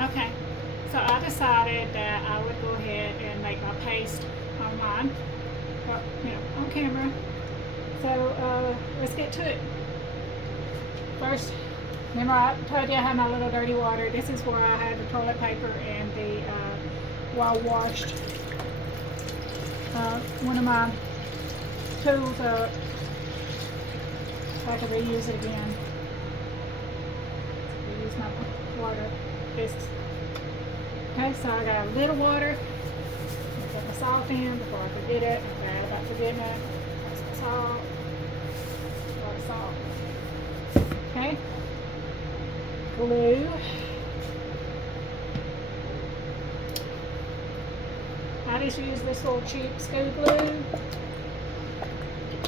Okay, so I decided that I would go ahead and make my paste online, well, on camera. So let's get to it. First, remember I told you I had my little dirty water. This is where I had the toilet paper and the well-washed one of my tools up so I can reuse it again. Reuse my water discs. Okay, so I got a little water. Put my salt in before I forget it. I'm bad about forgetting it. That's my salt. A lot of salt. Okay. Glue. I just use this little cheap school glue.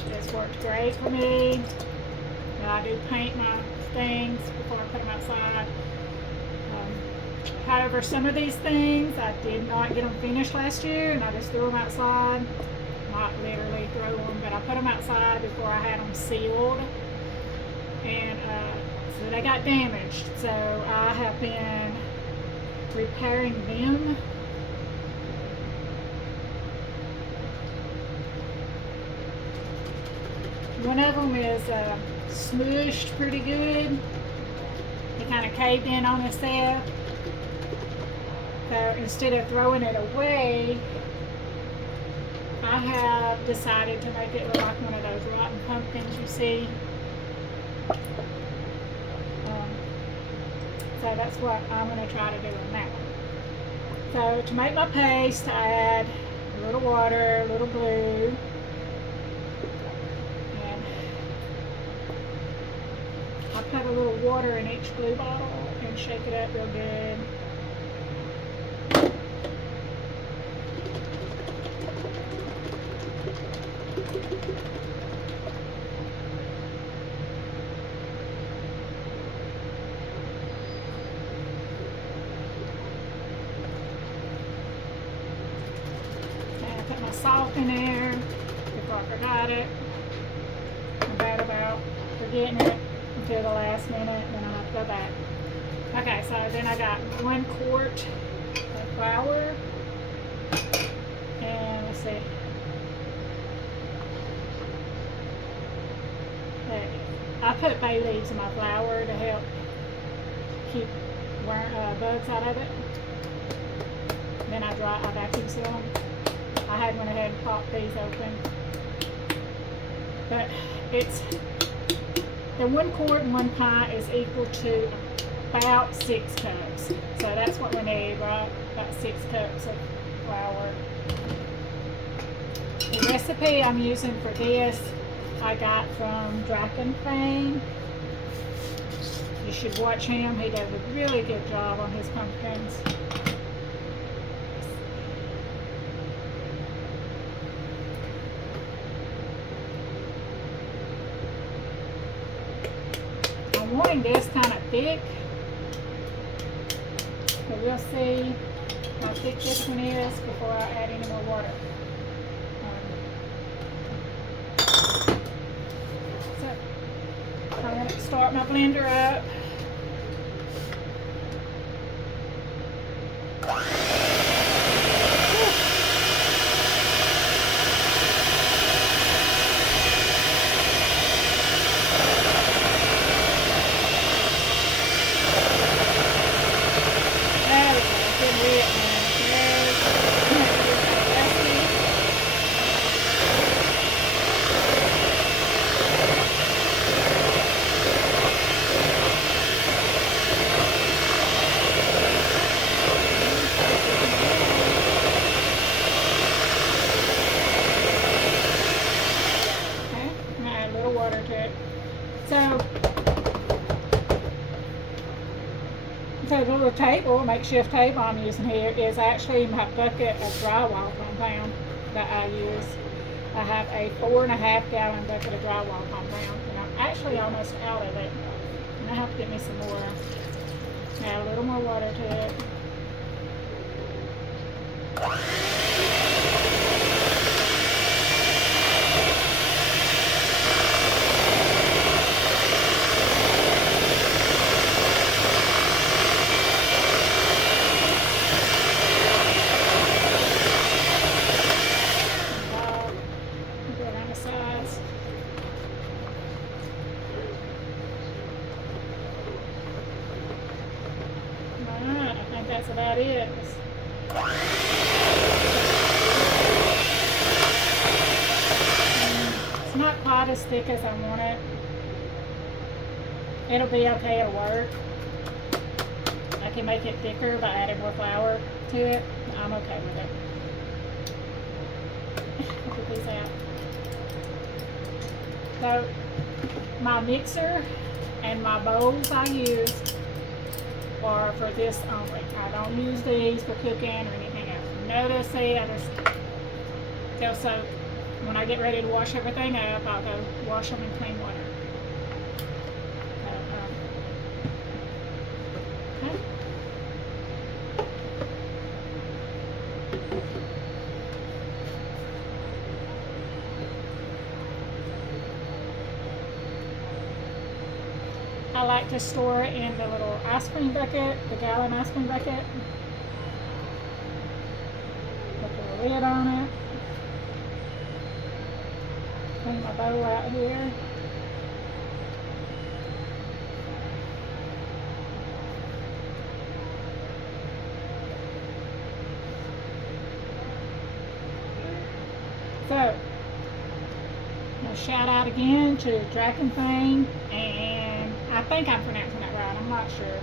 This works great for me. Now I do paint my things before I put them outside. However, some of these things I did not get them finished last year, and I just threw them outside. Not literally throw them, but I put them outside before I had them sealed, and so they got damaged. So I have been repairing them. One of them is smooshed pretty good. It kind of caved in on itself. So instead of throwing it away, I have decided to make it look like one of those rotten pumpkins you see. So that's what I'm going to try to do in that one. So to make my paste, I add a little water, a little glue, and I put a little water in each glue bottle and shake it up real good. Salt in there before I forgot it. I'm bad about forgetting it until the last minute, and then I'll have to go back. Okay, so then I got 1 quart of flour, and let's see. I put bay leaves in my flour to help keep bugs out of it. Then I vacuum seal them. I had went ahead and popped these open. But it's, the 1 quart and 1 pint is equal to about 6 cups. So that's what we need, right? About 6 cups of flour. The recipe I'm using for this, I got from Draken Fame. You should watch him. He does a really good job on his pumpkins. I'm wanting this kind of thick, but we'll see how thick this one is before I add any more water. So I'm going to start my blender up. So the little table, makeshift table I'm using here is actually my bucket of drywall compound that I use. I have a 4.5 gallon bucket of drywall compound, and I'm actually almost out of it. And I have to get me some more. Add a little more water to it. that's about it. It's not quite as thick as I want it. It'll be okay, it'll work. I can make it thicker by adding more flour to it. I'm okay with it. I'll put these out. So, my mixer and my bowls I use are for this only. I don't use these for cooking or anything else. Notice, see, I just go soak. When I get ready to wash everything up, I'll go wash them in clean water. Okay. I like to store it in the little ice cream bucket, the gallon ice cream bucket. Put the lid on it. Clean my bowl out here. So, I'm going to shout out again to Drakenfang, and I think I'm pronouncing that right, I'm not sure.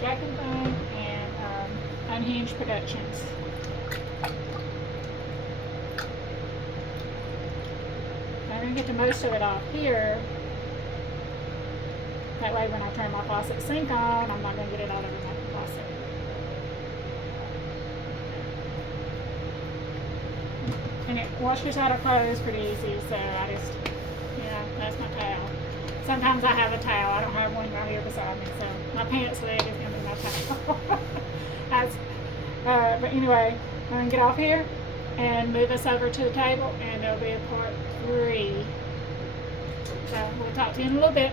Drakenfang and Unhinged Productions. I'm going to get the most of it off here. That way when I turn my faucet sink on, I'm not going to get it all over my faucet. And it washes out of clothes pretty easy, so I just, that's my towel. Sometimes I have a towel. I don't have one right here beside me, so my pants leg is going to be my towel. But anyway, I'm going to get off here and move us over to the table, and there'll be a part 3. So we'll talk to you in a little bit.